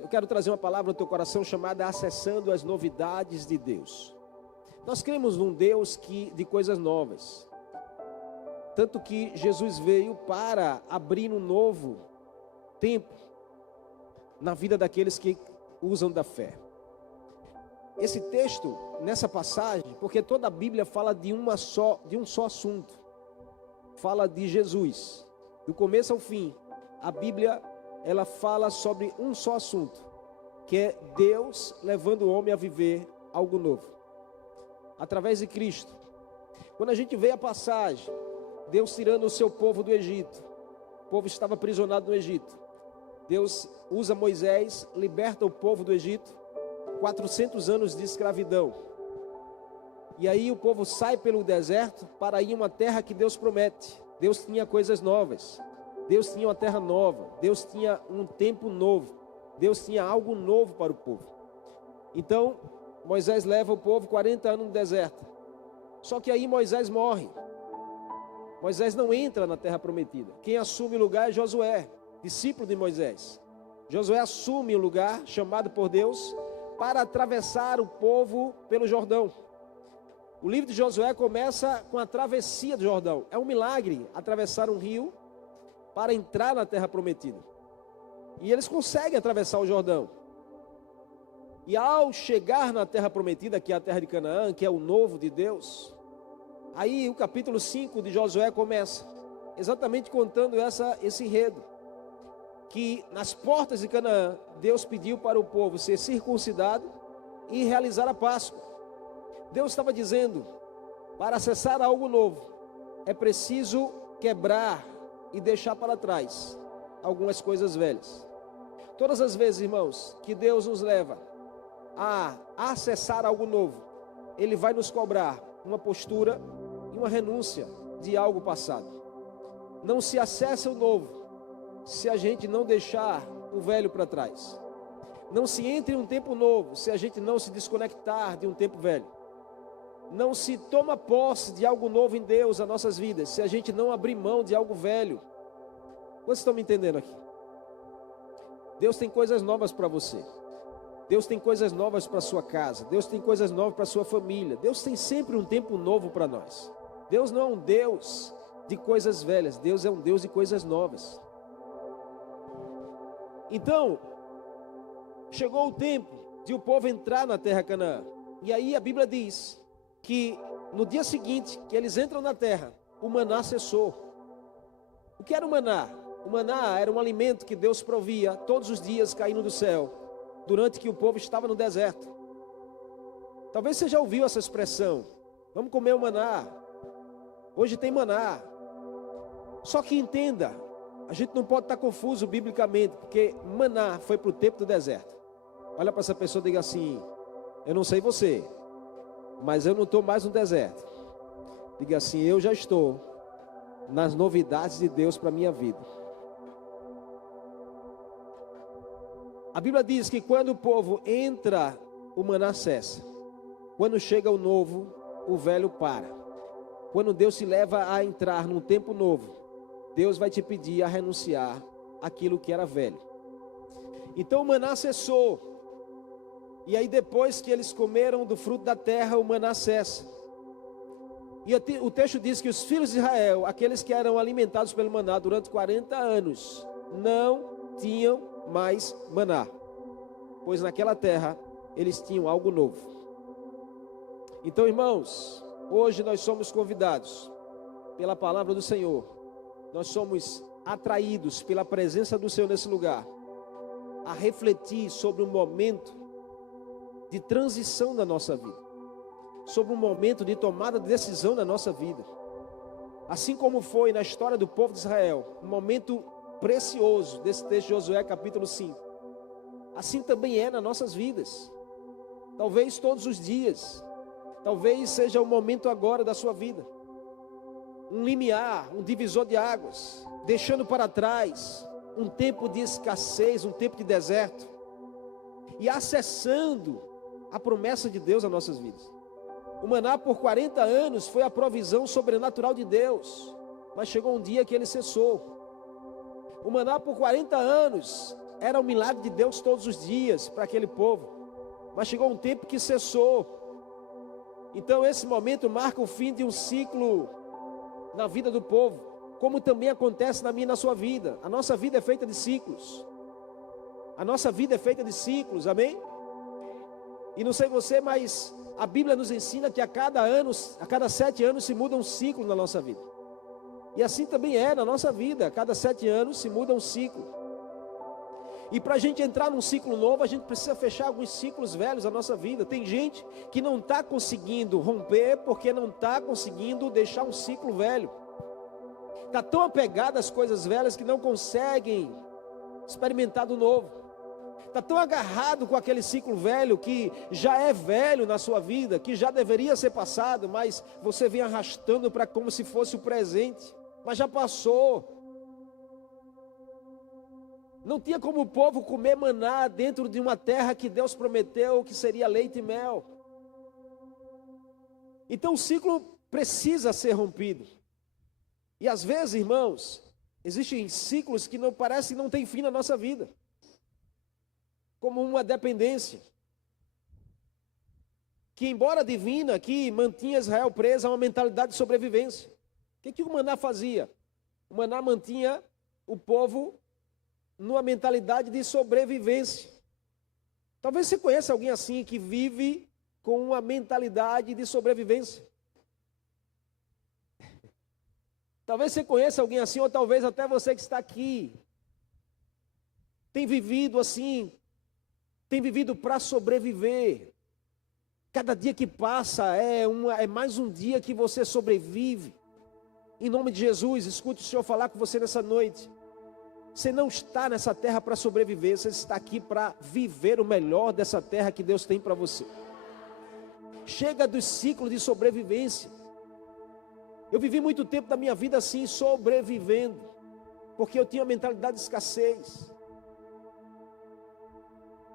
Eu quero trazer uma palavra no teu coração chamada Acessando as Novidades de Deus. Nós cremos num Deus de coisas novas. Tanto que Jesus veio para abrir um novo tempo na vida daqueles que usam da fé. Esse texto, nessa passagem, porque toda a Bíblia fala de um só assunto. Fala de Jesus. Do começo ao fim, a Bíblia ela fala sobre um só assunto, que é Deus levando o homem a viver algo novo, através de Cristo. Quando a gente vê a passagem, Deus tirando o seu povo do Egito, o povo estava aprisionado no Egito. Deus usa Moisés, liberta o povo do Egito, 400 anos de escravidão. E aí o povo sai pelo deserto para ir a uma terra que Deus promete. Deus tinha coisas novas. Deus tinha uma terra nova, Deus tinha um tempo novo, Deus tinha algo novo para o povo. Então, Moisés leva o povo 40 anos no deserto. Só que aí Moisés morre. Moisés não entra na terra prometida. Quem assume o lugar é Josué, discípulo de Moisés. Josué assume o lugar chamado por Deus para atravessar o povo pelo Jordão. O livro de Josué começa com a travessia do Jordão. É um milagre atravessar um rio para entrar na terra prometida. E eles conseguem atravessar o Jordão. E ao chegar na terra prometida, que é a terra de Canaã, que é o novo de Deus, aí o capítulo 5 de Josué começa, exatamente contando esse enredo. Que nas portas de Canaã, Deus pediu para o povo ser circuncidado e realizar a Páscoa. Deus estava dizendo, para acessar algo novo, é preciso quebrar e deixar para trás algumas coisas velhas. Todas as vezes, irmãos, que Deus nos leva a acessar algo novo, Ele vai nos cobrar uma postura e uma renúncia de algo passado. Não se acessa o novo se a gente não deixar o velho para trás. Não se entre em um tempo novo se a gente não se desconectar de um tempo velho. Não se toma posse de algo novo em Deus, nas nossas vidas, se a gente não abrir mão de algo velho. Vocês estão me entendendo aqui? Deus tem coisas novas para você. Deus tem coisas novas para a sua casa. Deus tem coisas novas para a sua família. Deus tem sempre um tempo novo para nós. Deus não é um Deus de coisas velhas. Deus é um Deus de coisas novas. Então, chegou o tempo de o povo entrar na terra Canaã. E aí a Bíblia diz que no dia seguinte que eles entram na terra, o maná cessou. O que era o maná? O maná era um alimento que Deus provia todos os dias caindo do céu, durante que o povo estava no deserto. Talvez você já ouviu essa expressão, vamos comer o maná, hoje tem maná. Só que entenda, a gente não pode estar confuso biblicamente, porque maná foi para o tempo do deserto. Olha para essa pessoa e diga assim, eu não sei você, mas eu não estou mais no deserto. Diga assim, eu já estou nas novidades de Deus para a minha vida. A Bíblia diz que quando o povo entra, o maná cessa. Quando chega o novo, o velho para. Quando Deus te leva a entrar num tempo novo, Deus vai te pedir a renunciar àquilo que era velho. Então o maná cessou. E aí depois que eles comeram do fruto da terra, o maná cessa. E o texto diz que os filhos de Israel, aqueles que eram alimentados pelo maná durante 40 anos, não tinham mais maná, pois naquela terra eles tinham algo novo. Então, irmãos, hoje nós somos convidados pela palavra do Senhor, nós somos atraídos pela presença do Senhor nesse lugar, a refletir sobre um momento de transição da nossa vida, sobre um momento de tomada de decisão na nossa vida. Assim como foi na história do povo de Israel, um momento precioso desse texto de Josué capítulo 5. Assim também é nas nossas vidas. Talvez todos os dias. Talvez seja o momento agora da sua vida. Um limiar, um divisor de águas, deixando para trás um tempo de escassez, um tempo de deserto, e acessando a promessa de Deus nas nossas vidas. O maná por 40 anos foi a provisão sobrenatural de Deus, mas chegou um dia que ele cessou. O maná por 40 anos era um milagre de Deus todos os dias para aquele povo. Mas chegou um tempo que cessou. Então esse momento marca o fim de um ciclo na vida do povo, como também acontece na minha e na sua vida. A nossa vida é feita de ciclos. A nossa vida é feita de ciclos, amém? E não sei você, mas a Bíblia nos ensina que a cada 7 anos se muda um ciclo na nossa vida. E assim também é na nossa vida, a cada 7 anos se muda um ciclo. E para a gente entrar num ciclo novo, a gente precisa fechar alguns ciclos velhos da nossa vida. Tem gente que não está conseguindo romper porque não está conseguindo deixar um ciclo velho. Está tão apegado às coisas velhas que não conseguem experimentar do novo. Está tão agarrado com aquele ciclo velho que já é velho na sua vida, que já deveria ser passado, mas você vem arrastando para como se fosse o presente. Mas já passou. Não tinha como o povo comer maná dentro de uma terra que Deus prometeu que seria leite e mel. Então o ciclo precisa ser rompido. E às vezes, irmãos, existem ciclos que não parecem que não têm fim na nossa vida. Como uma dependência. Que embora divina, que mantinha Israel preso a uma mentalidade de sobrevivência. O que o maná fazia? O maná mantinha o povo numa mentalidade de sobrevivência. Talvez você conheça alguém assim que vive com uma mentalidade de sobrevivência. Talvez você conheça alguém assim, ou talvez até você que está aqui tem vivido assim, tem vivido para sobreviver. Cada dia que passa é mais um dia que você sobrevive. Em nome de Jesus, escute o Senhor falar com você nessa noite. Você não está nessa terra para sobreviver, você está aqui para viver o melhor dessa terra que Deus tem para você. Chega do ciclo de sobrevivência. Eu vivi muito tempo da minha vida assim, sobrevivendo, porque eu tinha uma mentalidade de escassez.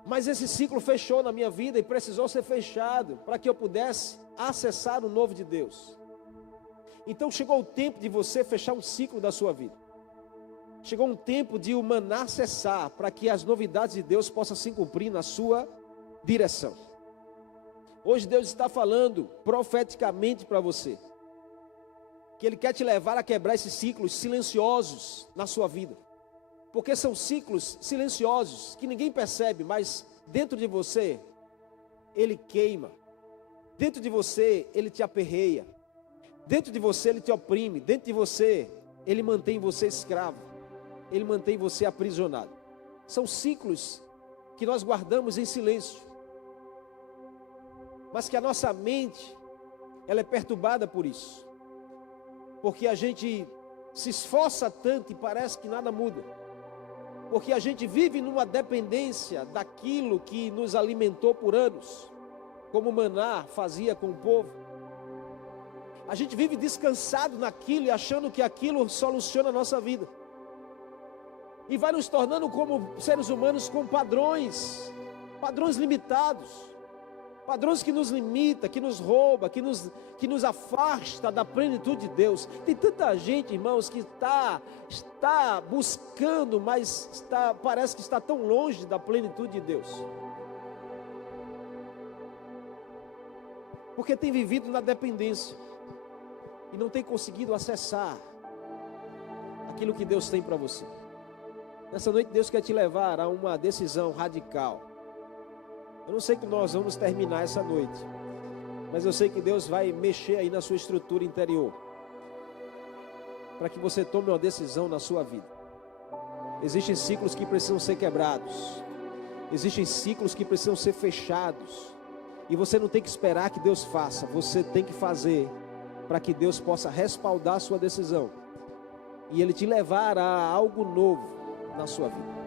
Mas esse ciclo fechou na minha vida e precisou ser fechado para que eu pudesse acessar o novo de Deus. Então chegou o tempo de você fechar um ciclo da sua vida. Chegou um tempo de o maná cessar para que as novidades de Deus possam se cumprir na sua direção. Hoje Deus está falando profeticamente para você que Ele quer te levar a quebrar esses ciclos silenciosos na sua vida. Porque são ciclos silenciosos que ninguém percebe, mas dentro de você ele queima. Dentro de você ele te aperreia. Dentro de você ele te oprime. Dentro de você ele mantém você escravo. Ele mantém você aprisionado. São ciclos que nós guardamos em silêncio. Mas que a nossa mente, ela é perturbada por isso. Porque a gente se esforça tanto e parece que nada muda. Porque a gente vive numa dependência daquilo que nos alimentou por anos. Como o maná fazia com o povo. A gente vive descansado naquilo e achando que aquilo soluciona a nossa vida. E vai nos tornando como seres humanos com padrões limitados, padrões que nos limita, que nos rouba, que nos afasta da plenitude de Deus. Tem tanta gente, irmãos, que está buscando, mas parece que está tão longe da plenitude de Deus. Porque tem vivido na dependência e não tem conseguido acessar aquilo que Deus tem para você. Nessa noite Deus quer te levar a uma decisão radical. Eu não sei que nós vamos terminar essa noite, mas eu sei que Deus vai mexer aí na sua estrutura interior, para que você tome uma decisão na sua vida. Existem ciclos que precisam ser quebrados, existem ciclos que precisam ser fechados, e você não tem que esperar que Deus faça, você tem que fazer, para que Deus possa respaldar a sua decisão, e Ele te levar a algo novo na sua vida.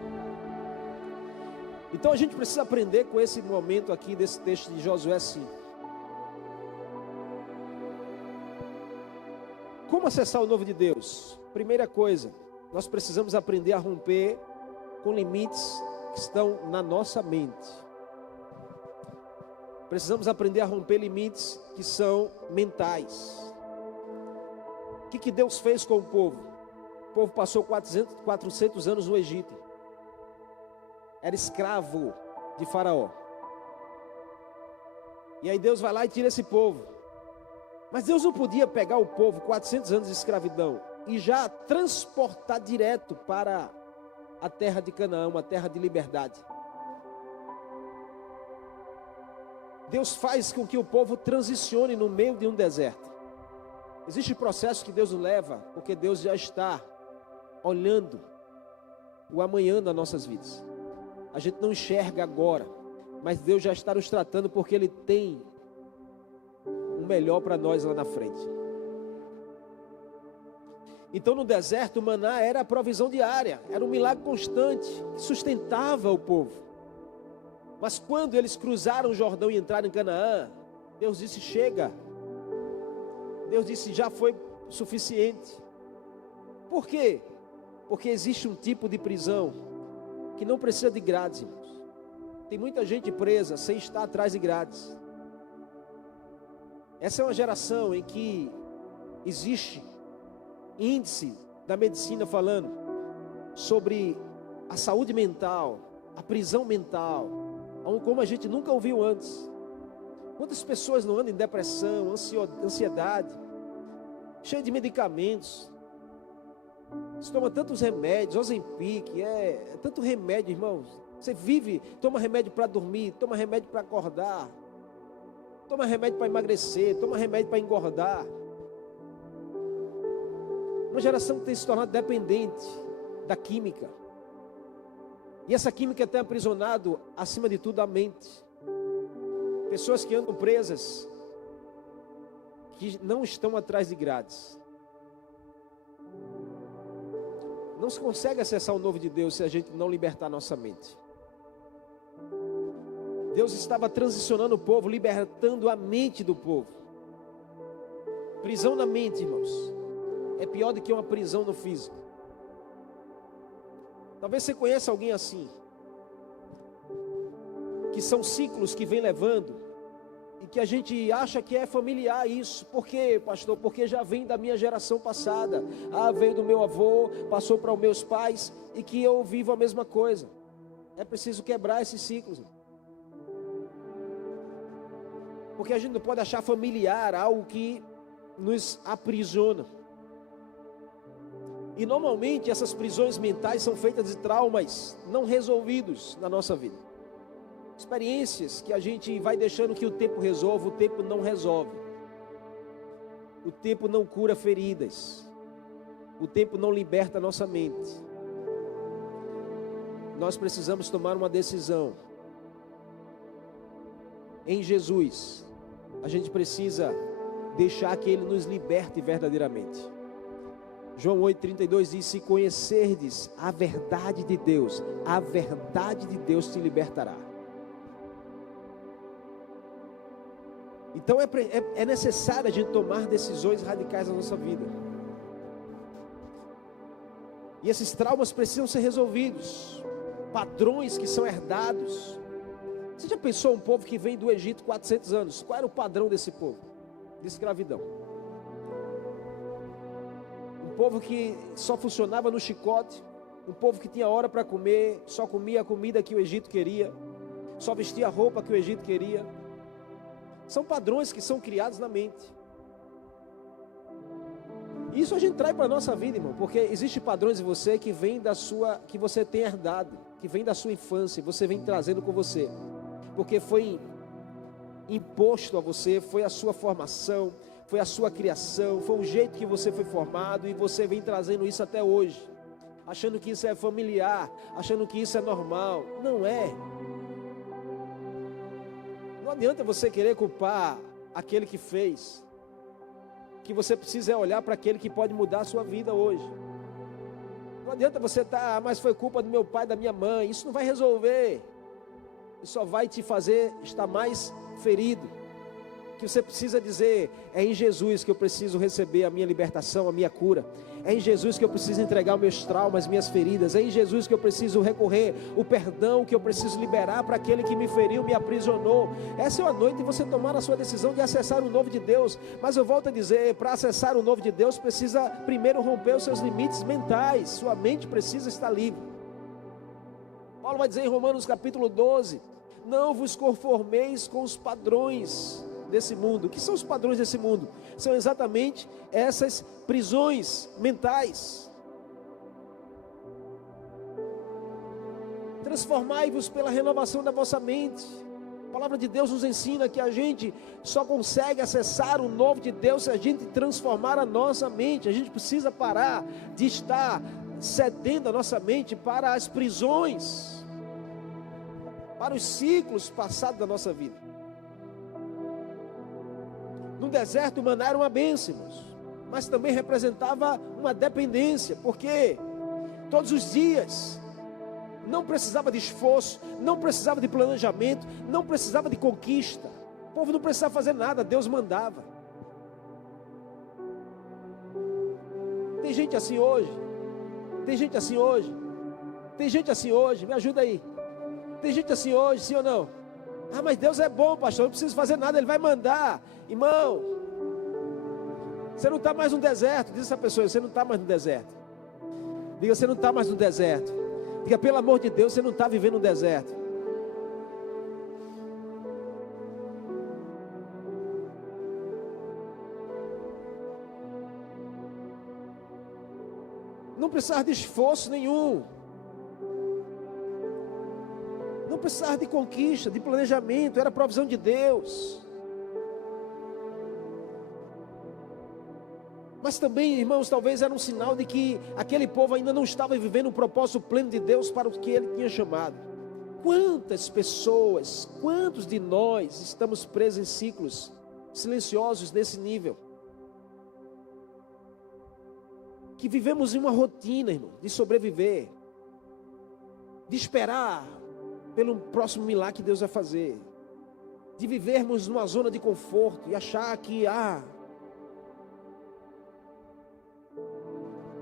Então a gente precisa aprender com esse momento aqui desse texto de Josué 5. Como acessar o novo de Deus? Primeira coisa, nós precisamos aprender a romper com limites que estão na nossa mente. Precisamos aprender a romper limites que são mentais. O que Deus fez com o povo? O povo passou 400 anos no Egito. era escravo de Faraó. E aí Deus vai lá e tira esse povo. Mas Deus não podia pegar o povo, 400 anos de escravidão, e já transportar direto para a terra de Canaã, uma terra de liberdade. Deus faz com que o povo transicione no meio de um deserto. Existe um processo que Deus leva, porque Deus já está olhando o amanhã nas nossas vidas. A gente não enxerga agora, mas Deus já está nos tratando porque Ele tem o melhor para nós lá na frente. Então no deserto o maná era a provisão diária, era um milagre constante, que sustentava o povo. Mas quando eles cruzaram o Jordão e entraram em Canaã, Deus disse: chega. Deus disse: já foi suficiente. Por quê? Porque existe um tipo de prisão que não precisa de grades, irmãos. Tem muita gente presa sem estar atrás de grades. Essa é uma geração em que existe índice da medicina falando sobre a saúde mental, a prisão mental, como a gente nunca ouviu antes. Quantas pessoas não andam em depressão, ansiedade, cheio de medicamentos, você toma tantos remédios, Ozempic, é tanto remédio, irmãos. Você vive, toma remédio para dormir, toma remédio para acordar, toma remédio para emagrecer, toma remédio para engordar. Uma geração que tem se tornado dependente da química. E essa química tem aprisionado, acima de tudo, a mente. Pessoas que andam presas, que não estão atrás de grades. Não se consegue acessar o novo de Deus se a gente não libertar nossa mente. Deus estava transicionando o povo, libertando a mente do povo. Prisão na mente, irmãos, é pior do que uma prisão no físico. Talvez você conheça alguém assim, que são ciclos que vem levando, e que a gente acha que é familiar isso. Por quê, pastor? Porque já vem da minha geração passada. Veio do meu avô, passou para os meus pais, e que eu vivo a mesma coisa. É preciso quebrar esses ciclos. Porque a gente não pode achar familiar algo que nos aprisiona. E normalmente essas prisões mentais são feitas de traumas não resolvidos na nossa vida. Experiências que a gente vai deixando que o tempo resolva, o tempo não resolve. O tempo não cura feridas. O tempo não liberta a nossa mente. Nós precisamos tomar uma decisão. Em Jesus, a gente precisa deixar que Ele nos liberte verdadeiramente. João 8,32 diz: se conhecerdes a verdade de Deus, a verdade de Deus te libertará. Então é necessário a gente tomar decisões radicais na nossa vida. E esses traumas precisam ser resolvidos. Padrões que são herdados. Você já pensou um povo que vem do Egito 400 anos? Qual era o padrão desse povo? De escravidão. Um povo que só funcionava no chicote. Um povo que tinha hora para comer, só comia a comida que o Egito queria, só vestia a roupa que o Egito queria. São padrões que são criados na mente. Isso a gente traz para a nossa vida, irmão, porque existem padrões em você que vem que você tem herdado, que vem da sua infância, você vem trazendo com você, porque foi imposto a você, foi a sua formação, foi a sua criação, foi o jeito que você foi formado, e você vem trazendo isso até hoje, achando que isso é familiar, achando que isso é normal. Não é. Não adianta você querer culpar aquele que fez. O que você precisa é olhar para aquele que pode mudar a sua vida hoje. Não adianta você estar, mas foi culpa do meu pai, da minha mãe. Isso não vai resolver. Isso só vai te fazer estar mais ferido. O que você precisa dizer: é em Jesus que eu preciso receber a minha libertação, a minha cura. É em Jesus que eu preciso entregar os meus traumas, minhas feridas. É em Jesus que eu preciso recorrer o perdão que eu preciso liberar para aquele que me feriu, me aprisionou. Essa é a noite de você tomar a sua decisão de acessar o novo de Deus. Mas eu volto a dizer, para acessar o novo de Deus, precisa primeiro romper os seus limites mentais. Sua mente precisa estar livre. Paulo vai dizer em Romanos capítulo 12, não vos conformeis com os padrões desse mundo. O que são os padrões desse mundo? São exatamente essas prisões mentais. Transformai-vos pela renovação da vossa mente. A palavra de Deus nos ensina que a gente só consegue acessar o novo de Deus se a gente transformar a nossa mente. A gente precisa parar de estar cedendo a nossa mente para as prisões, para os ciclos passados da nossa vida. No deserto, o maná era uma bênção, mas também representava uma dependência, porque todos os dias não precisava de esforço, não precisava de planejamento, não precisava de conquista. O povo não precisava fazer nada, Deus mandava. Tem gente assim hoje? Tem gente assim hoje? Tem gente assim hoje? Me ajuda aí. Tem gente assim hoje, sim ou não? Ah, mas Deus é bom, pastor, não preciso fazer nada, Ele vai mandar. Irmão, você não está mais no deserto. Diz essa pessoa, você não está mais no deserto. Diga, você não está mais no deserto. Diga, pelo amor de Deus, você não está vivendo no deserto. Não precisava de esforço nenhum. Não precisava de conquista, de planejamento. Era a provisão de Deus. Mas também, irmãos, talvez era um sinal de que aquele povo ainda não estava vivendo o propósito pleno de Deus para o que Ele tinha chamado. Quantas pessoas, quantos de nós estamos presos em ciclos silenciosos desse nível? Que vivemos em uma rotina, irmão, de sobreviver, de esperar pelo próximo milagre que Deus vai fazer, de vivermos numa zona de conforto e achar que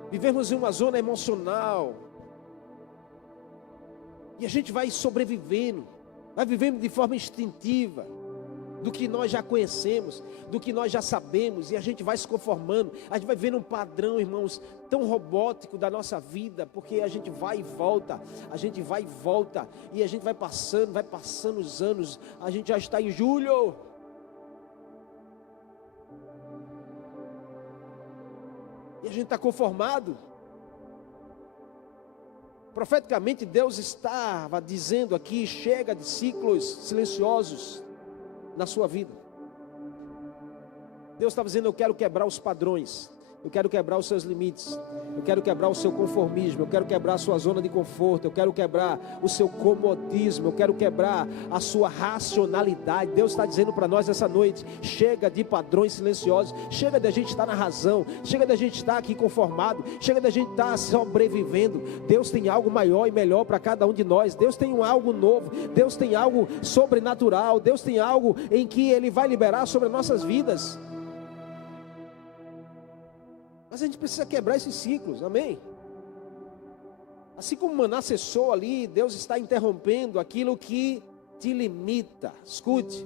vivemos em uma zona emocional, e a gente vai sobrevivendo, vai vivendo de forma instintiva, do que nós já conhecemos, do que nós já sabemos, e a gente vai se conformando, a gente vai vendo um padrão, irmãos, tão robótico da nossa vida, porque a gente vai e volta, a gente vai e volta, e a gente vai passando os anos, a gente já está em julho, e a gente está conformado. Profeticamente Deus estava dizendo aqui, chega de ciclos silenciosos na sua vida. Deus estava dizendo, eu quero quebrar os padrões, eu quero quebrar os seus limites, eu quero quebrar o seu conformismo, eu quero quebrar a sua zona de conforto, eu quero quebrar o seu comodismo, eu quero quebrar a sua racionalidade. Deus está dizendo para nós essa noite, chega de padrões silenciosos, chega de a gente estar na razão, chega de a gente estar aqui conformado, chega de a gente estar sobrevivendo. Deus tem algo maior e melhor para cada um de nós. Deus tem algo novo, Deus tem algo sobrenatural, Deus tem algo em que Ele vai liberar sobre as nossas vidas. Mas a gente precisa quebrar esses ciclos, amém? Assim como o maná cessou ali, Deus está interrompendo aquilo que te limita. Escute,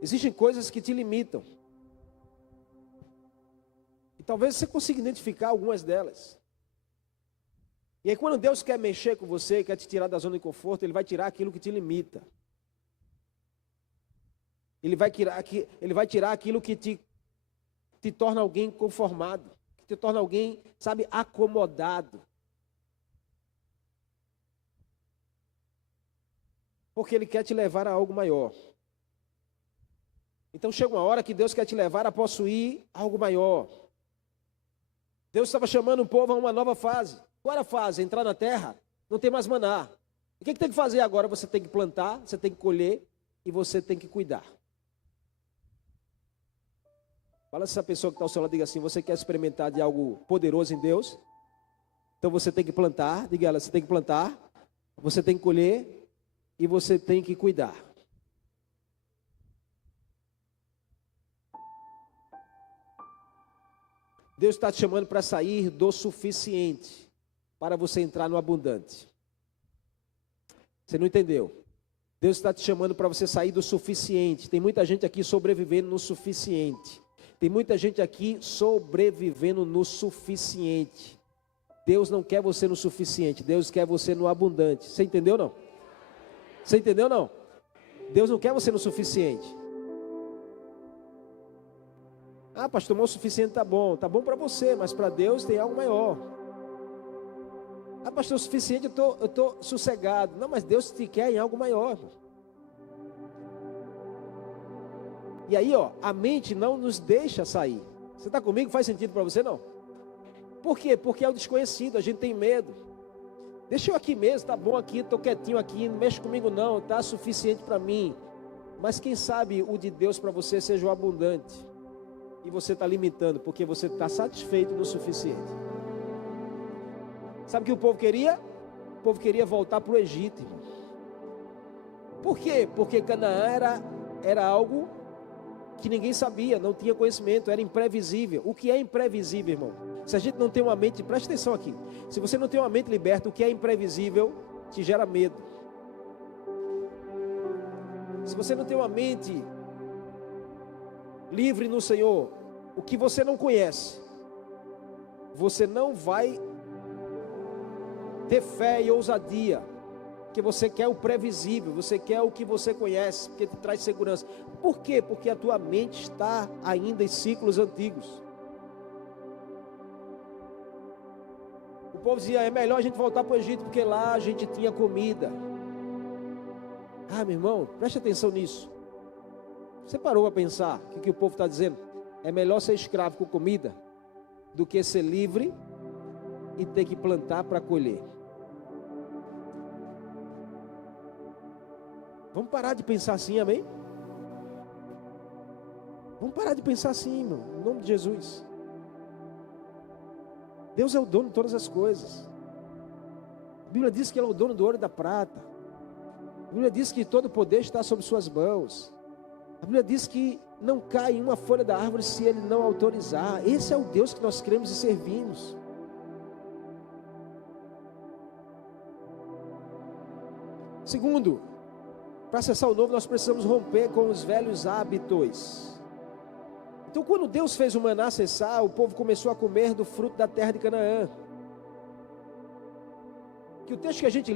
existem coisas que te limitam, e talvez você consiga identificar algumas delas. E aí quando Deus quer mexer com você, quer te tirar da zona de conforto, Ele vai tirar aquilo que te limita. Ele vai tirar aquilo que te torna alguém conformado, que te torna alguém, sabe, acomodado. Porque Ele quer te levar a algo maior. Então chega uma hora que Deus quer te levar a possuir algo maior. Deus estava chamando o povo a uma nova fase. Qual era a fase? Entrar na terra, não tem mais maná. O que tem que fazer agora? Você tem que plantar, você tem que colher e você tem que cuidar. Fala essa pessoa que está ao seu lado, diga assim, você quer experimentar de algo poderoso em Deus? Então você tem que plantar, diga ela, você tem que plantar, você tem que colher e você tem que cuidar. Deus está te chamando para sair do suficiente, para você entrar no abundante. Você não entendeu? Deus está te chamando para você sair do suficiente. Tem muita gente aqui sobrevivendo no suficiente. Tem muita gente aqui sobrevivendo no suficiente. Deus não quer você no suficiente, Deus quer você no abundante. Você entendeu não? Você entendeu não? Deus não quer você no suficiente. Ah, pastor, o suficiente tá bom para você, mas para Deus tem algo maior. Ah, pastor, o suficiente eu tô sossegado. Não, mas Deus te quer em algo maior. E aí, a mente não nos deixa sair. Você está comigo? Faz sentido para você não? Por quê? Porque é o desconhecido, a gente tem medo. Deixa eu aqui mesmo, tá bom aqui, estou quietinho aqui, não mexe comigo não, tá suficiente para mim. Mas quem sabe o de Deus para você seja o abundante. E você está limitando, porque você está satisfeito no suficiente. Sabe o que o povo queria? O povo queria voltar para o Egito, irmão. Por quê? Porque Canaã era algo que ninguém sabia, não tinha conhecimento, era imprevisível. O que é imprevisível, irmão? Se a gente não tem uma mente, presta atenção aqui. Se você não tem uma mente liberta, o que é imprevisível te gera medo. Se você não tem uma mente livre no Senhor, o que você não conhece, você não vai ter fé e ousadia, porque você quer o previsível, você quer o que você conhece, porque te traz segurança. Por quê? Porque a tua mente está ainda em ciclos antigos. O povo dizia, é melhor a gente voltar para o Egito, porque lá a gente tinha comida. Ah, meu irmão, preste atenção nisso. Você parou para pensar o que o povo está dizendo? É melhor ser escravo com comida do que ser livre e ter que plantar para colher. Vamos parar de pensar assim, amém? Vamos parar de pensar assim, irmão, em nome de Jesus. Deus é o dono de todas as coisas. A Bíblia diz que Ele é o dono do ouro e da prata. A Bíblia diz que todo o poder está sob suas mãos. A Bíblia diz que não cai uma folha da árvore se Ele não autorizar. Esse é o Deus que nós cremos e servimos. Segundo, para acessar o novo, nós precisamos romper com os velhos hábitos. Então, quando Deus fez o maná cessar, o povo começou a comer do fruto da terra de Canaã. Que o texto que a gente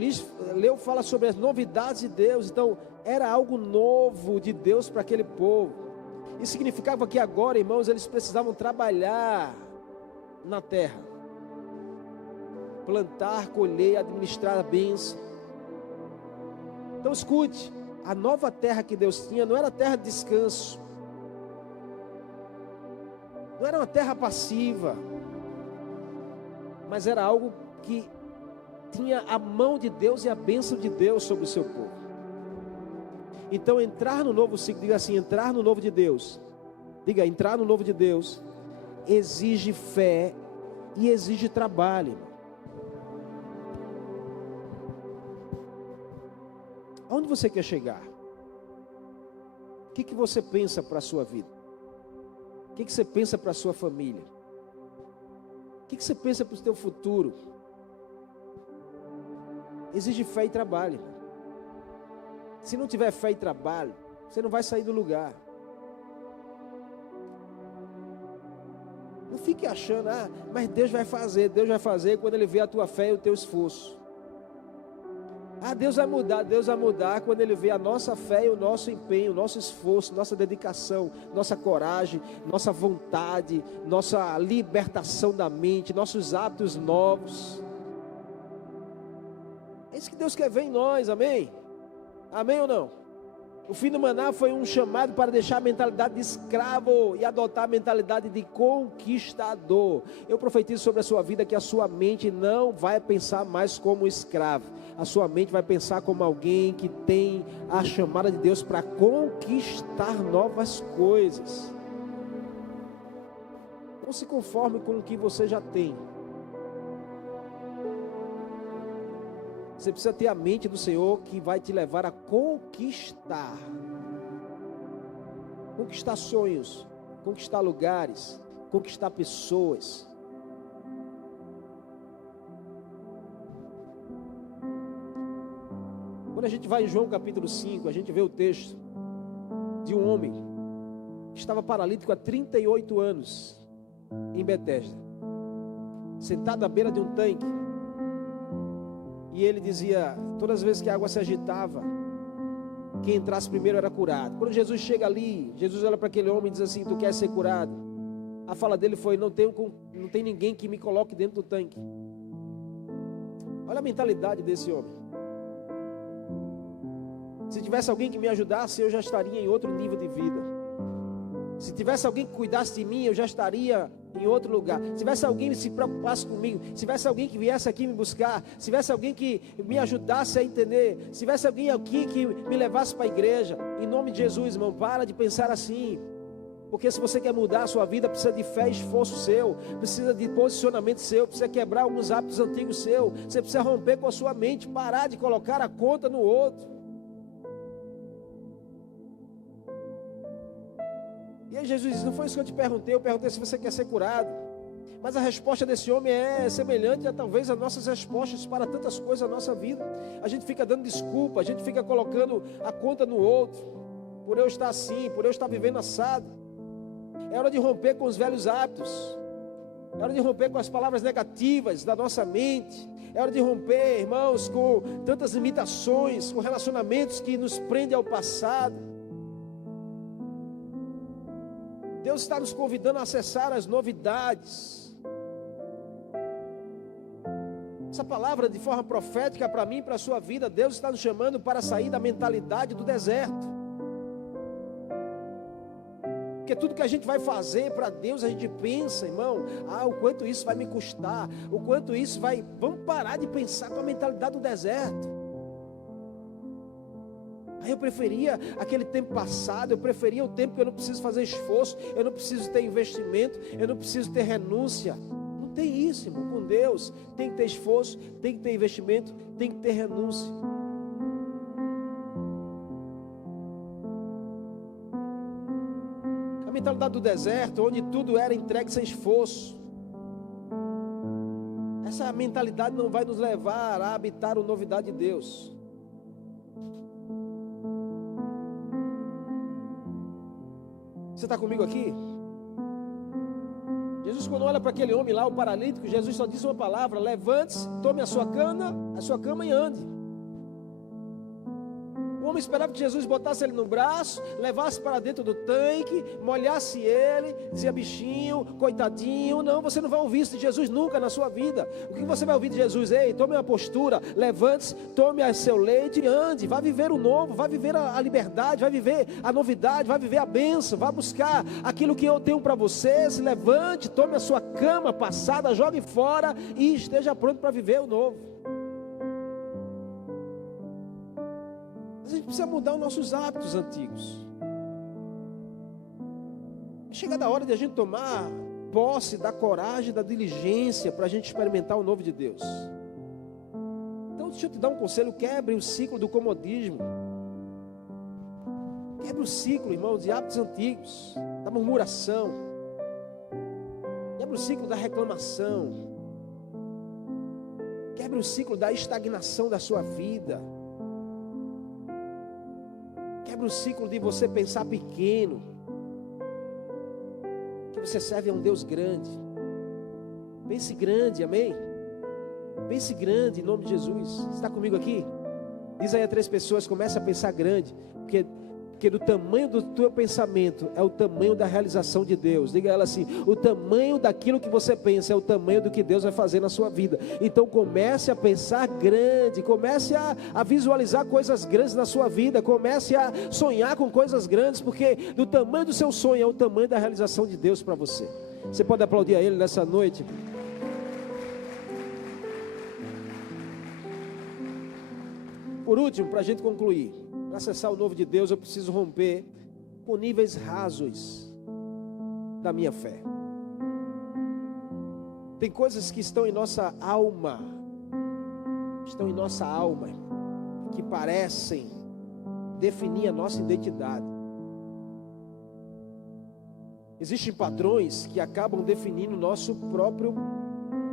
leu fala sobre as novidades de Deus. Então, era algo novo de Deus para aquele povo. Isso significava que agora, irmãos, eles precisavam trabalhar na terra. Plantar, colher, administrar a bênção. Então, escute. A nova terra que Deus tinha não era terra de descanso. Não era uma terra passiva. Mas era algo que tinha a mão de Deus e a bênção de Deus sobre o seu povo. Então entrar no novo ciclo, diga assim, entrar no novo de Deus. Diga, entrar no novo de Deus exige fé e exige trabalho. Aonde você quer chegar? O que você pensa para a sua vida? O que você pensa para a sua família? O que você pensa para o seu futuro? Exige fé e trabalho. Se não tiver fé e trabalho, você não vai sair do lugar. Não fique achando, mas Deus vai fazer quando Ele vê a tua fé e o teu esforço. Deus vai mudar quando Ele vê a nossa fé e o nosso empenho, o nosso esforço, nossa dedicação, nossa coragem, nossa vontade, nossa libertação da mente, nossos hábitos novos. É isso que Deus quer ver em nós, amém? Amém ou não? O fim do maná foi um chamado para deixar a mentalidade de escravo e adotar a mentalidade de conquistador. Eu profetizo sobre a sua vida que a sua mente não vai pensar mais como escravo. A sua mente vai pensar como alguém que tem a chamada de Deus para conquistar novas coisas. Não se conforme com o que você já tem. Você precisa ter a mente do Senhor que vai te levar a conquistar. Conquistar sonhos, conquistar lugares, conquistar pessoas. Quando a gente vai em João capítulo 5, a gente vê o texto de um homem que estava paralítico há 38 anos em Betesda. sentado à beira de um tanque. E ele dizia, todas as vezes que a água se agitava, quem entrasse primeiro era curado. Quando Jesus chega ali, Jesus olha para aquele homem e diz assim: tu quer ser curado? A fala dele foi: não tem ninguém que me coloque dentro do tanque. Olha a mentalidade desse homem. Se tivesse alguém que me ajudasse, eu já estaria em outro nível de vida. Se tivesse alguém que cuidasse de mim, eu já estaria em outro lugar. Se tivesse alguém que se preocupasse comigo, se tivesse alguém que viesse aqui me buscar, se tivesse alguém que me ajudasse a entender, se tivesse alguém aqui que me levasse para a igreja, em nome de Jesus, irmão, para de pensar assim. Porque se você quer mudar a sua vida, precisa de fé e esforço seu, precisa de posicionamento seu, precisa quebrar alguns hábitos antigos seu, você precisa romper com a sua mente, parar de colocar a conta no outro. E aí Jesus diz: não foi isso que eu te perguntei, eu perguntei se você quer ser curado. Mas a resposta desse homem é semelhante a talvez as nossas respostas para tantas coisas na nossa vida. A gente fica dando desculpa, a gente fica colocando a conta no outro, por eu estar assim, por eu estar vivendo assado. É hora de romper com os velhos hábitos, é hora de romper com as palavras negativas da nossa mente, é hora de romper, irmãos, com tantas limitações, com relacionamentos que nos prendem ao passado. Deus está nos convidando a acessar as novidades. Essa palavra de forma profética para mim e para a sua vida, Deus está nos chamando para sair da mentalidade do deserto. Porque tudo que a gente vai fazer para Deus, a gente pensa, irmão, o quanto isso vai me custar, o quanto isso vai... Vamos parar de pensar com a mentalidade do deserto. Eu preferia aquele tempo passado, eu preferia o tempo que eu não preciso fazer esforço, eu não preciso ter investimento, eu não preciso ter renúncia. Não tem isso, irmão. Com Deus tem que ter esforço, tem que ter investimento, tem que ter renúncia. A mentalidade do deserto, onde tudo era entregue sem esforço, essa mentalidade não vai nos levar a habitar a novidade de Deus. Você está comigo aqui? Jesus, quando olha para aquele homem lá, o paralítico, Jesus só diz uma palavra: levante-se, tome a sua cama e ande. O homem esperava que Jesus botasse ele no braço, levasse para dentro do tanque, molhasse ele, dizia: bichinho, coitadinho. Não, você não vai ouvir isso de Jesus nunca na sua vida. O que você vai ouvir de Jesus? Ei, tome uma postura, levante-se, tome seu leite e ande. Vai viver o novo, vai viver a liberdade, vai viver a novidade, vai viver a bênção, vai buscar aquilo que eu tenho para você. Se levante, tome a sua cama passada, jogue fora e esteja pronto para viver o novo. A gente precisa mudar os nossos hábitos antigos. É chegada a hora de a gente tomar posse da coragem, da diligência, para a gente experimentar o novo de Deus. Então deixa eu te dar um conselho: quebre o ciclo do comodismo. Quebre o ciclo, irmão, de hábitos antigos, da murmuração. Quebre o ciclo da reclamação. Quebre o ciclo da estagnação da sua vida. Quebra o ciclo de você pensar pequeno, que você serve a um Deus grande. Pense grande, amém? Pense grande em nome de Jesus. Você está comigo aqui? Diz aí a 3 pessoas: comece a pensar grande, porque do tamanho do teu pensamento é o tamanho da realização de Deus. Diga a ela assim: o tamanho daquilo que você pensa é o tamanho do que Deus vai fazer na sua vida. Então comece a pensar grande, comece a visualizar coisas grandes na sua vida, comece a sonhar com coisas grandes, porque do tamanho do seu sonho é o tamanho da realização de Deus para você. Você pode aplaudir a Ele nessa noite? Por último, para a gente concluir, para acessar o novo de Deus, eu preciso romper com níveis rasos da minha fé. Tem coisas que estão em nossa alma, que parecem definir a nossa identidade. Existem padrões que acabam definindo o nosso próprio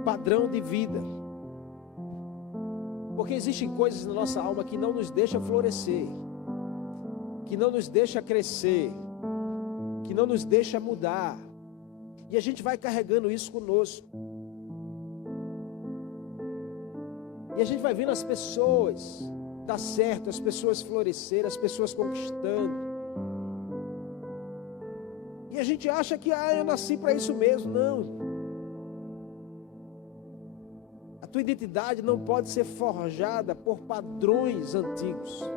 padrão de vida. Porque existem coisas na nossa alma que não nos deixam florescer, que não nos deixam crescer, que não nos deixam mudar. E a gente vai carregando isso conosco. E a gente vai vendo as pessoas dar certo, as pessoas florescer, as pessoas conquistando. E a gente acha que eu nasci para isso mesmo. Não. A tua identidade não pode ser forjada por padrões antigos.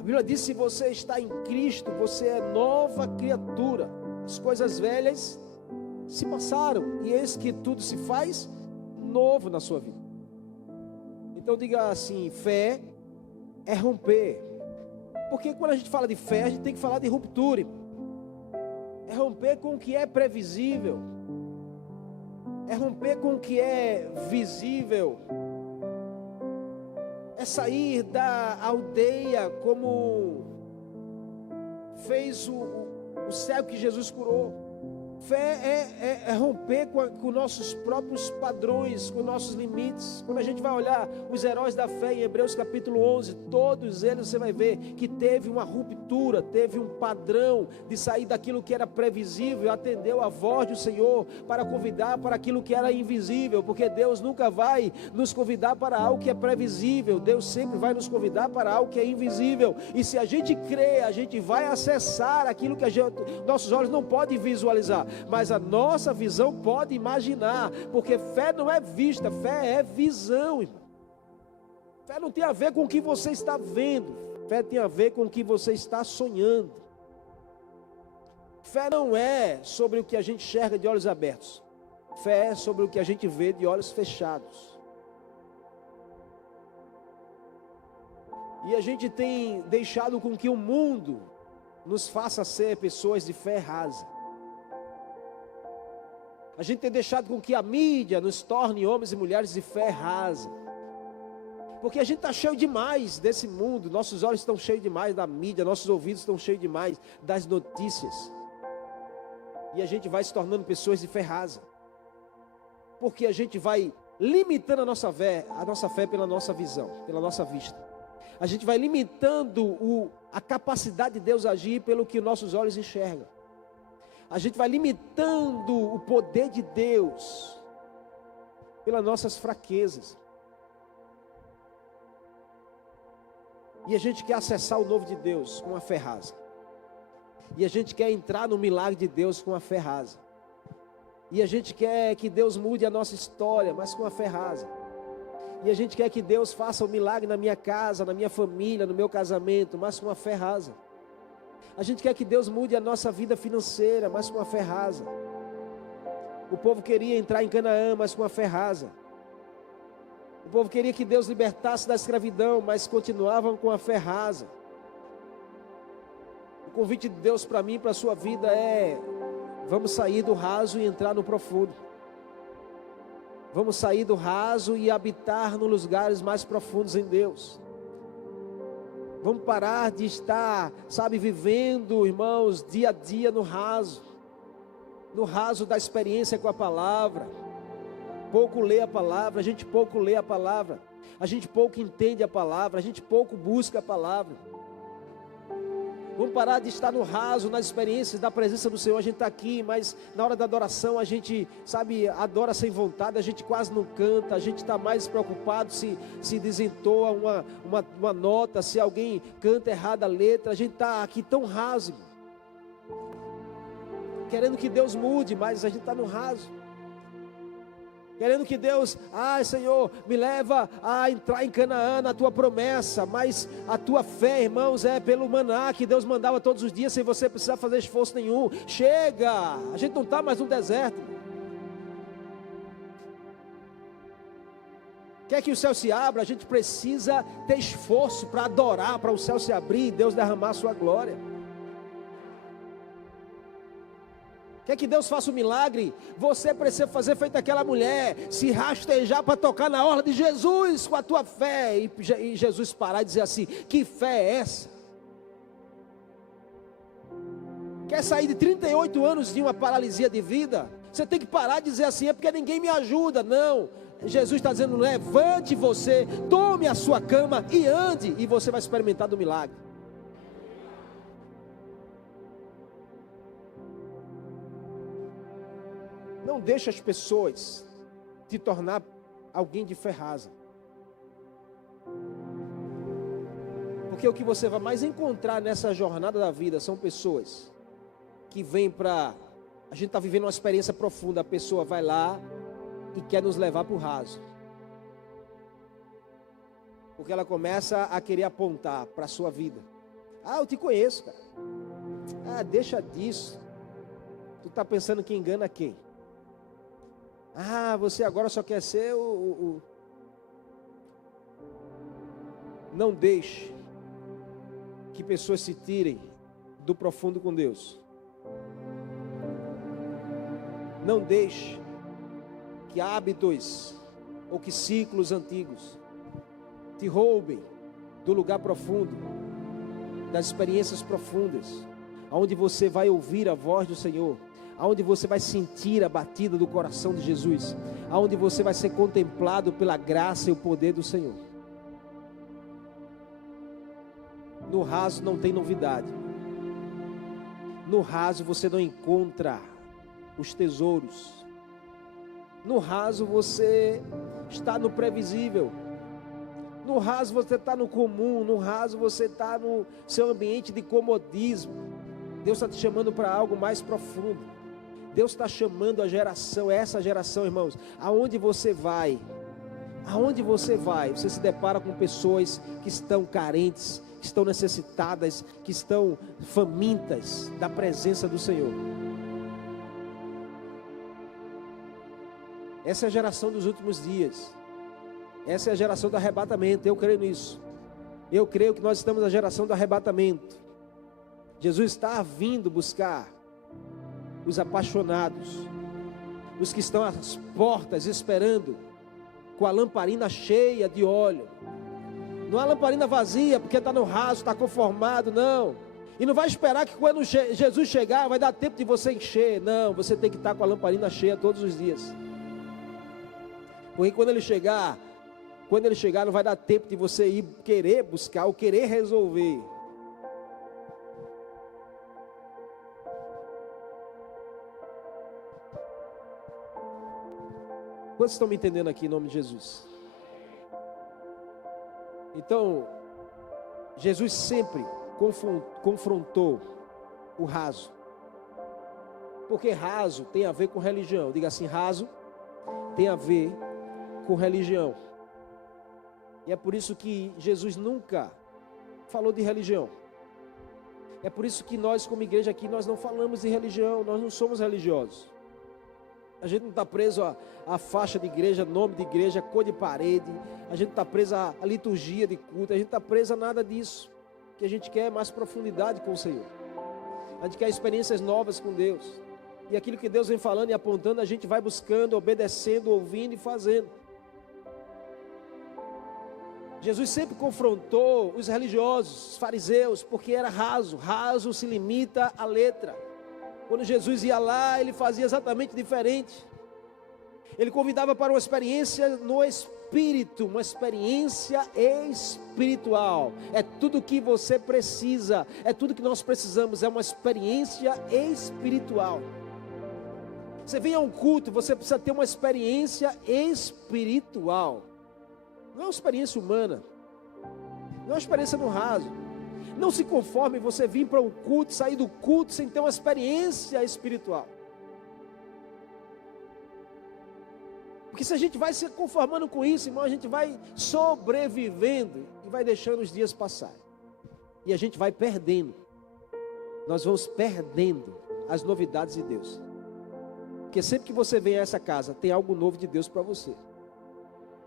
A Bíblia diz: se você está em Cristo, você é nova criatura. As coisas velhas se passaram, e eis que tudo se faz novo na sua vida. Então diga assim: fé é romper. Porque quando a gente fala de fé, a gente tem que falar de ruptura. É romper com o que é previsível. É romper com o que é visível. É sair da aldeia como fez o cego que Jesus curou. Fé é romper com nossos próprios padrões, com nossos limites. Quando a gente vai olhar os heróis da fé em Hebreus capítulo 11, todos eles você vai ver que teve uma ruptura, teve um padrão de sair daquilo que era previsível, atendeu a voz do Senhor para convidar para aquilo que era invisível, porque Deus nunca vai nos convidar para algo que é previsível, Deus sempre vai nos convidar para algo que é invisível. E se a gente crê, a gente vai acessar aquilo que nossos olhos não podem visualizar, mas a nossa visão pode imaginar, porque fé não é vista, fé é visão, irmão. Fé não tem a ver com o que você está vendo, fé tem a ver com o que você está sonhando. Fé não é sobre o que a gente enxerga de olhos abertos, fé é sobre o que a gente vê de olhos fechados. E a gente tem deixado com que o mundo nos faça ser pessoas de fé rasa. A gente tem deixado com que a mídia nos torne homens e mulheres de fé rasa. Porque a gente está cheio demais desse mundo, nossos olhos estão cheios demais da mídia, nossos ouvidos estão cheios demais das notícias. E a gente vai se tornando pessoas de fé rasa. Porque a gente vai limitando a nossa fé pela nossa visão, pela nossa vista. A gente vai limitando a capacidade de Deus agir pelo que nossos olhos enxergam. A gente vai limitando o poder de Deus pelas nossas fraquezas. E a gente quer acessar o novo de Deus com a fé rasa. E a gente quer entrar no milagre de Deus com a fé rasa. E a gente quer que Deus mude a nossa história, mas com a fé rasa. E a gente quer que Deus faça o milagre na minha casa, na minha família, no meu casamento, mas com a fé rasa. A gente quer que Deus mude a nossa vida financeira, mas com a fé rasa. O povo queria entrar em Canaã, mas com a fé rasa. O povo queria que Deus libertasse da escravidão, mas continuavam com a fé rasa. O convite de Deus para mim e para a sua vida é: vamos sair do raso e entrar no profundo. Vamos sair do raso e habitar nos lugares mais profundos em Deus. Vamos parar de estar, vivendo, irmãos, dia a dia no raso da experiência com a palavra. Pouco lê a palavra, a gente pouco lê a palavra, a gente pouco entende a palavra, a gente pouco busca a palavra. Vamos parar de estar no raso, nas experiências da presença do Senhor. A gente está aqui, mas na hora da adoração a gente, adora sem vontade, a gente quase não canta, a gente está mais preocupado se desentoa uma nota, se alguém canta errado a letra. A gente está aqui tão raso, querendo que Deus mude, mas a gente está no raso. Querendo que Deus, Senhor, me leva a entrar em Canaã, na tua promessa. Mas a tua fé, irmãos, é pelo maná que Deus mandava todos os dias, sem você precisar fazer esforço nenhum. Chega, a gente não está mais no deserto. Quer que o céu se abra? A gente precisa ter esforço para adorar, para o céu se abrir e Deus derramar a sua glória. Quer que Deus faça um milagre? Você precisa fazer feito aquela mulher, se rastejar para tocar na orla de Jesus com a tua fé. E Jesus parar e dizer assim: que fé é essa? Quer sair de 38 anos de uma paralisia de vida? Você tem que parar de dizer assim: é porque ninguém me ajuda. Não, Jesus está dizendo: levante você, tome a sua cama e ande, e você vai experimentar do milagre. Não deixe as pessoas te tornar alguém de fé rasa. Porque o que você vai mais encontrar nessa jornada da vida são pessoas que vêm para... A gente está vivendo uma experiência profunda, a pessoa vai lá e quer nos levar para o raso. Porque ela começa a querer apontar para a sua vida. Ah, eu te conheço, cara. Ah, deixa disso. Tu está pensando que engana quem? Ah, você agora só quer ser Não deixe que pessoas se tirem do profundo com Deus. Não deixe que hábitos ou que ciclos antigos te roubem do lugar profundo, das experiências profundas, aonde você vai ouvir a voz do Senhor, aonde você vai sentir a batida do coração de Jesus, aonde você vai ser contemplado pela graça e o poder do Senhor. No raso não tem novidade. No raso você não encontra os tesouros. No raso você está no previsível. No raso você está no comum. No raso você está no seu ambiente de comodismo. Deus está te chamando para algo mais profundo. Deus está chamando a geração, essa geração, irmãos, aonde você vai, você se depara com pessoas que estão carentes, que estão necessitadas, que estão famintas da presença do Senhor. Essa é a geração dos últimos dias. Essa é a geração do arrebatamento. Eu creio nisso. Eu creio que nós estamos na geração do arrebatamento. Jesus está vindo buscar os apaixonados, os que estão às portas esperando, com a lamparina cheia de óleo. Não é lamparina vazia, porque está no raso, está conformado, não. E não vai esperar que quando Jesus chegar, vai dar tempo de você encher. Não, você tem que estar com a lamparina cheia todos os dias. Porque quando ele chegar, não vai dar tempo de você ir querer buscar ou querer resolver. Quantos estão me entendendo aqui em nome de Jesus? Então, Jesus sempre confrontou o raso. Porque raso tem a ver com religião. Diga assim, raso tem a ver com religião. E é por isso que Jesus nunca falou de religião. É por isso que nós, como igreja aqui, nós não falamos de religião, nós não somos religiosos. A gente não está preso a faixa de igreja, nome de igreja, cor de parede. A gente não está preso a liturgia de culto. A gente não está preso a nada disso. O que a gente quer é mais profundidade com o Senhor. A gente quer experiências novas com Deus. E aquilo que Deus vem falando e apontando, a gente vai buscando, obedecendo, ouvindo e fazendo. Jesus sempre confrontou os religiosos, os fariseus, porque era raso. Raso se limita à letra. Quando Jesus ia lá, ele fazia exatamente diferente. Ele convidava para uma experiência no Espírito, uma experiência espiritual. É tudo o que você precisa, é tudo que nós precisamos, é uma experiência espiritual. Você vem a um culto, você precisa ter uma experiência espiritual. Não é uma experiência humana, não é uma experiência no raso. Não se conforme você vir para um culto, sair do culto sem ter uma experiência espiritual. Porque se a gente vai se conformando com isso, irmão, a gente vai sobrevivendo e vai deixando os dias passar. E a gente vai perdendo. Nós vamos perdendo as novidades de Deus. Porque sempre que você vem a essa casa, tem algo novo de Deus para você.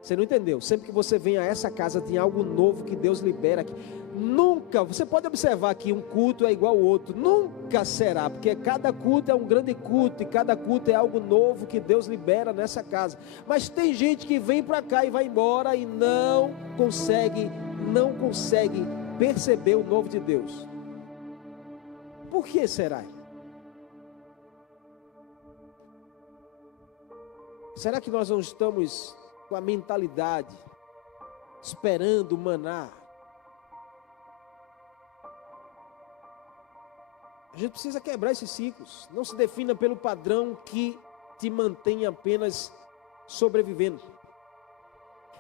Você não entendeu? Sempre que você vem a essa casa, tem algo novo que Deus libera aqui. Nunca, você pode observar que um culto é igual ao outro. Nunca será, porque cada culto é um grande culto e cada culto é algo novo que Deus libera nessa casa. Mas tem gente que vem para cá e vai embora e não consegue perceber o novo de Deus. Por que será? Será que nós não estamos com a mentalidade esperando o maná? A gente precisa quebrar esses ciclos. Não se defina pelo padrão que te mantém apenas sobrevivendo.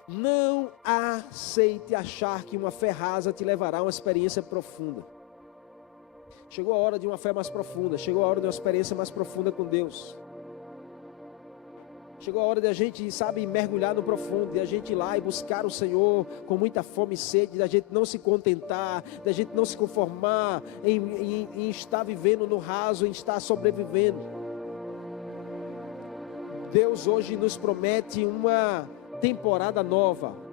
Não aceite achar que uma fé rasa te levará a uma experiência profunda. Chegou a hora de uma fé mais profunda. Chegou a hora de uma experiência mais profunda com Deus. Chegou a hora de a gente, mergulhar no profundo, de a gente ir lá e buscar o Senhor com muita fome e sede, de a gente não se contentar, de a gente não se conformar em estar vivendo no raso, em estar sobrevivendo. Deus hoje nos promete uma temporada nova.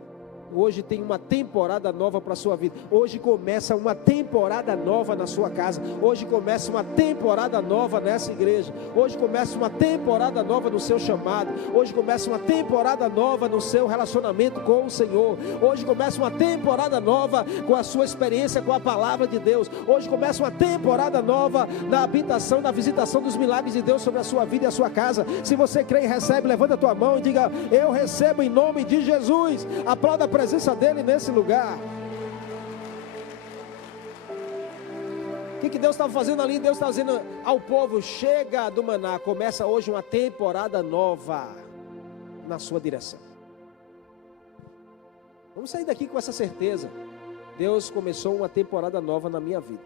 Hoje tem uma temporada nova para a sua vida. Hoje começa uma temporada nova na sua casa. Hoje começa uma temporada nova nessa igreja. Hoje começa uma temporada nova no seu chamado. Hoje começa uma temporada nova no seu relacionamento com o Senhor. Hoje começa uma temporada nova com a sua experiência com a palavra de Deus. Hoje começa uma temporada nova na habitação, na visitação dos milagres de Deus sobre a sua vida e a sua casa. Se você crê e recebe, levanta a tua mão e diga: eu recebo em nome de Jesus. Aplauda a presença dele nesse lugar. O que Deus estava fazendo ali? Deus estava dizendo ao povo: chega do maná, começa hoje uma temporada nova na sua direção. Vamos sair daqui com essa certeza: Deus começou uma temporada nova na minha vida,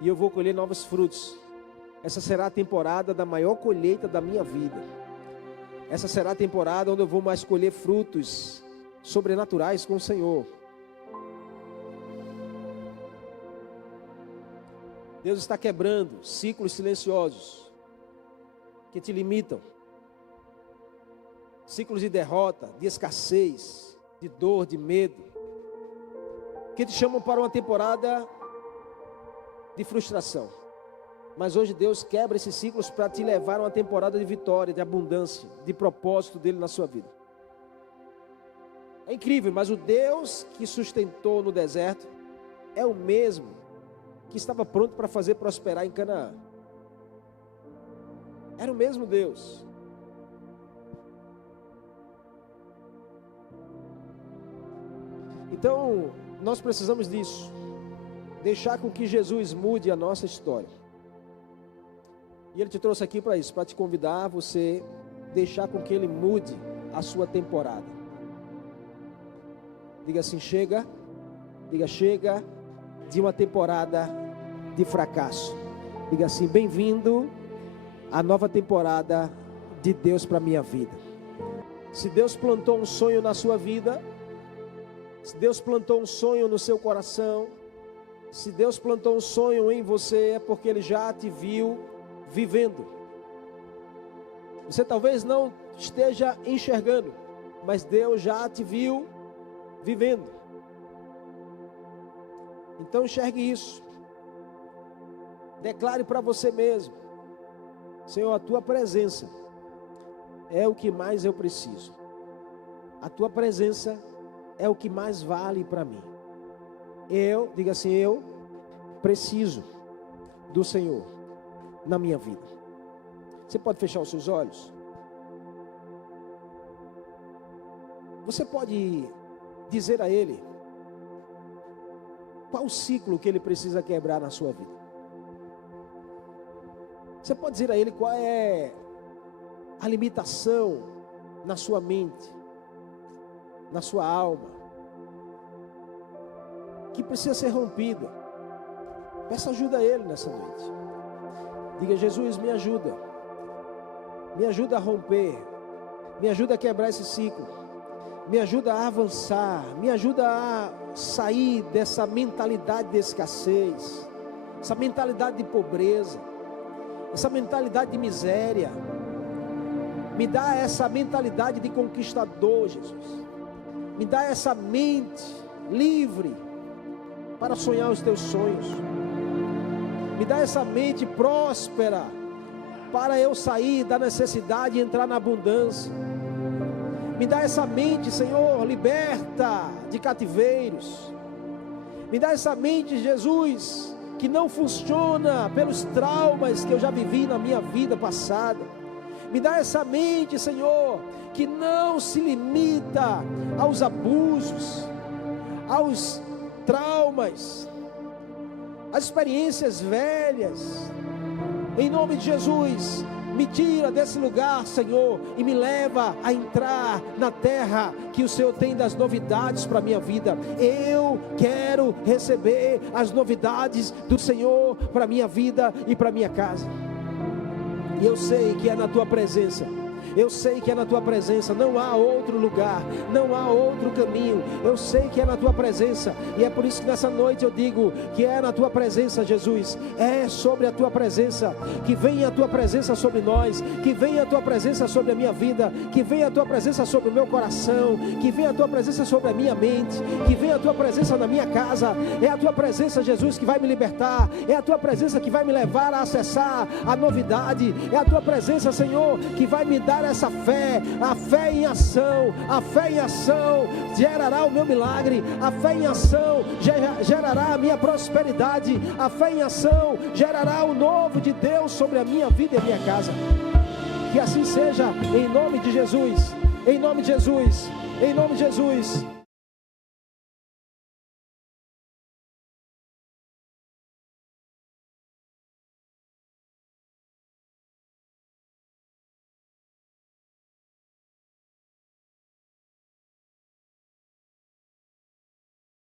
e eu vou colher novos frutos. Essa será a temporada da maior colheita da minha vida. Essa será a temporada onde eu vou mais colher frutos sobrenaturais com o Senhor. Deus está quebrando ciclos silenciosos que te limitam. Ciclos de derrota, de escassez, de dor, de medo, que te chamam para uma temporada de frustração. Mas hoje Deus quebra esses ciclos para te levar a uma temporada de vitória, de abundância, de propósito dele na sua vida. É incrível, mas o Deus que sustentou no deserto é o mesmo que estava pronto para fazer prosperar em Canaã. Era o mesmo Deus. Então, nós precisamos disso. Deixar com que Jesus mude a nossa história. E Ele te trouxe aqui para isso, para te convidar a você deixar com que Ele mude a sua temporada. Diga assim: chega. Diga: chega de uma temporada de fracasso. Diga assim: bem-vindo à nova temporada de Deus para a minha vida. Se Deus plantou um sonho na sua vida, se Deus plantou um sonho no seu coração, se Deus plantou um sonho em você, é porque Ele já te viu vivendo. Você talvez não esteja enxergando, mas Deus já te viu vivendo. Então enxergue isso. Declare para você mesmo: Senhor, a tua presença é o que mais eu preciso. A tua presença é o que mais vale para mim. Diga assim: eu preciso do Senhor na minha vida. Você pode fechar os seus olhos? Você pode dizer a Ele qual o ciclo que Ele precisa quebrar na sua vida. Você pode dizer a Ele qual é a limitação na sua mente, na sua alma, que precisa ser rompida. Peça ajuda a Ele nessa noite. Diga: Jesus, me ajuda a romper, me ajuda a quebrar esse ciclo, me ajuda a avançar, me ajuda a sair dessa mentalidade de escassez, essa mentalidade de pobreza, essa mentalidade de miséria. Me dá essa mentalidade de conquistador, Jesus. Me dá essa mente livre para sonhar os teus sonhos. Me dá essa mente próspera para eu sair da necessidade e entrar na abundância. Me dá essa mente, Senhor, liberta de cativeiros. Me dá essa mente, Jesus, que não funciona pelos traumas que eu já vivi na minha vida passada. Me dá essa mente, Senhor, que não se limita aos abusos, aos traumas, às experiências velhas. Em nome de Jesus, me tira desse lugar, Senhor, e me leva a entrar na terra que o Senhor tem das novidades para a minha vida. Eu quero receber as novidades do Senhor para a minha vida e para a minha casa. E eu sei que é na tua presença. Eu sei que é na tua presença, não há outro lugar, não há outro caminho. Eu sei que é na tua presença, e é por isso que nessa noite eu digo que é na tua presença, Jesus. É sobre a tua presença, que venha a tua presença sobre nós, que venha a tua presença sobre a minha vida, que venha a tua presença sobre o meu coração, que venha a tua presença sobre a minha mente, que venha a tua presença na minha casa. É a tua presença, Jesus, que vai me libertar, é a tua presença que vai me levar a acessar a novidade, é a tua presença, Senhor, que vai me dar essa fé, a fé em ação. A fé em ação gerará o meu milagre, a fé em ação gerará a minha prosperidade, a fé em ação gerará o novo de Deus sobre a minha vida e a minha casa. Que assim seja, em nome de Jesus, em nome de Jesus, em nome de Jesus.